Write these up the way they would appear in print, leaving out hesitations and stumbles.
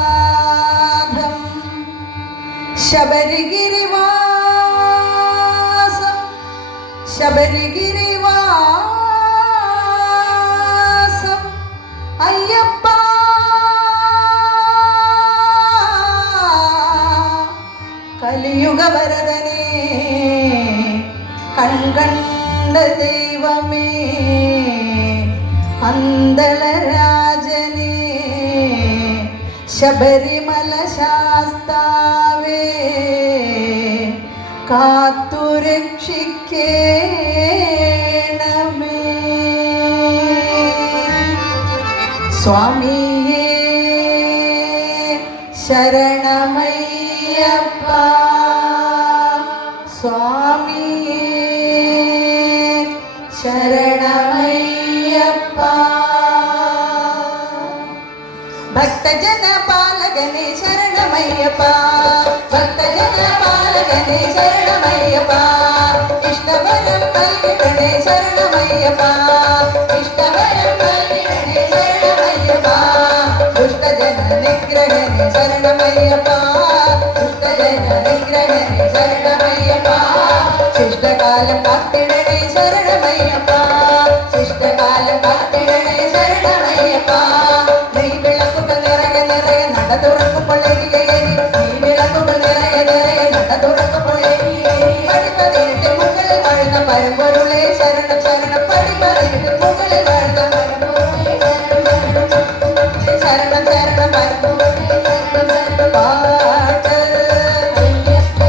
സർവലോകൈകനാഥം ശബരിഗിരിവാസം ശബരിഗിരിവാസം അയ്യപ്പ കലിയുഗവരദനേ കൺകണ്ട ദൈവമേ അന്തളരാജനേ ശബരിമല ശാസ്താവേ കാത്തുരക്ഷിക്കേണമേ സ്വാമിയേ ശരണമയ്യപ്പ സ്വാമിയേ ശരണമയ്യപ്പ ഭക്തജന പാലകനെ ശരണമയ്യപ്പ ഭക്തജന പാലകനെ ശരണമയ്യപ്പ ഇഷ്ടവരം നൽകിടണേ ശരണമയ്യപ്പ ഇഷ്ടവരം നൽകിടണേ ശരണമയ്യപ്പ ദുഷ്ടജന നിഗ്രഹനെ ശരണമയ്യപ്പ ദുഷ്ടജന നിഗ്രഹനെ ശരണമയ്യപ്പ ശിഷ്ടകാലം കാത്തിടണേ ശരണമയ്യപ്പ ശിഷ്ടകാലം കാത്തിടണേ ശരണമയ്യപ്പ പരമ്പൊരുളേ ശരണം ശരണം പടിപറയിട്ട് മുകളിൽ വാഴ്ന്ന പരമ്പൊരുളേ ശരണം ശരണം പരമ്പൊരുളേ പാട്ട് കേട്ട്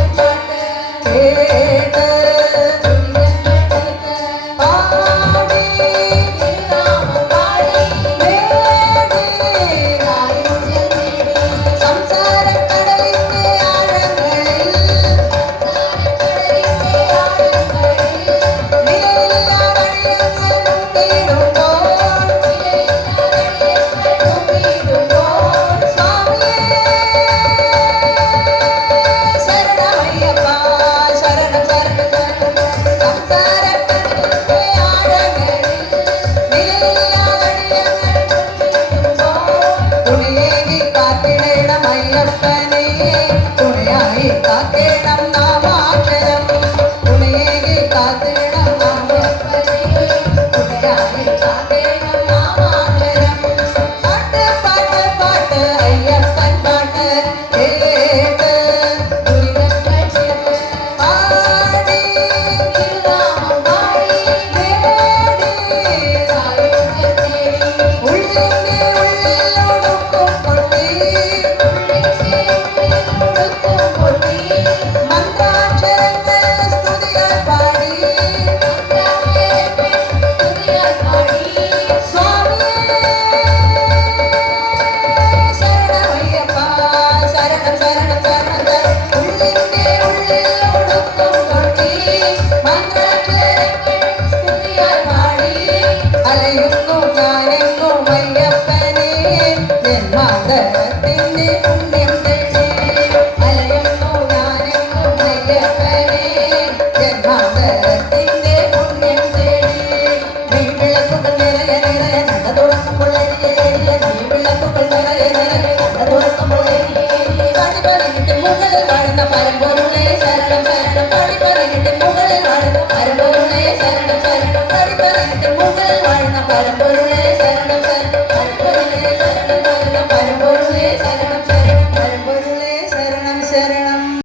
പരമ്പൊരുളേ ശരണം